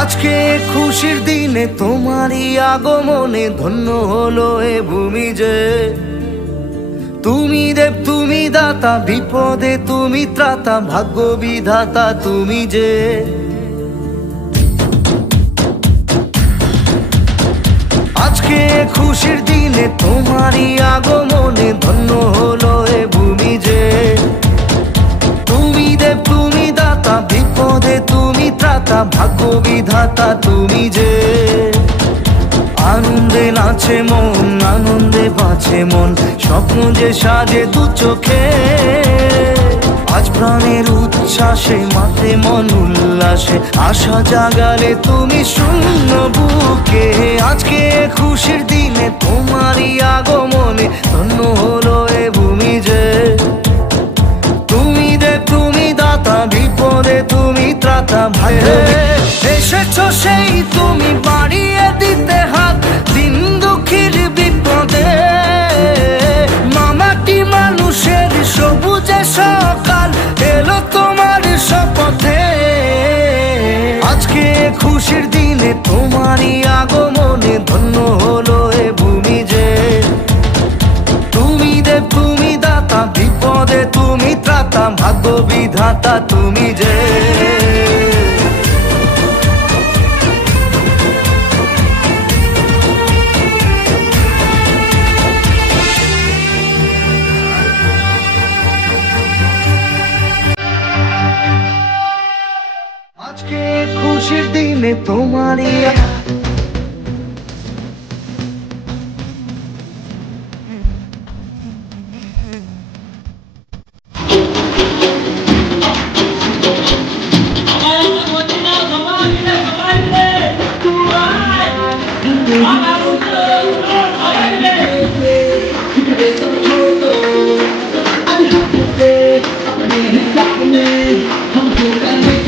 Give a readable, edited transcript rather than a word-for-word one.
আজকে খুশির দিনে তোমারই আগমনে ধন্য হলো এ ভূমি যে। তুমি দেব তুমি দাতা, বিপদে তুমি ত্রাতা, ভাগ্য বিধাতা তুমি যে। আজকে খুশির দিনে তোমারই আগমনে ধন্য হলো এ ভূমি যে। তুমি দেব তুমি দাতা, বিপদে তুমি ত্রাতা, ভাগ্য বিধাতা তুমি যে। আনন্দে নাচে মন, আনন্দে বাঁচে মন, স্বপ্ন যে সাজে দু চোখে। আজ প্রাণের উচ্ছ্বাসে মাতে মন উল্লাসে, আশা জাগালে তুমি শূন্য বুকে। আজকে খুশির দিনে তোমারই আগমনে ধন্য হলো এ ভূমি যে। তুমি দেব তুমি দাতা, বিপদে তুমি ত্রাতা, ভাগ্য এসেছো সেই তুমি বাড়িয়ে দিতে হাত দিন দুঃখীর বিপদে। মামাটি মানুষের সবুজে সকাল এলো তোমার শপথে। আজকে খুশির দিনে তোমারই আগমনে ধন্য হলো এ ভূমি যে। তুমি দেব তুমি দাতা, বিপদে তুমি ত্রাতা, ভাগ্য বিধাতা তুমি যে। আজকে খুশির দিনে তোমারই I'm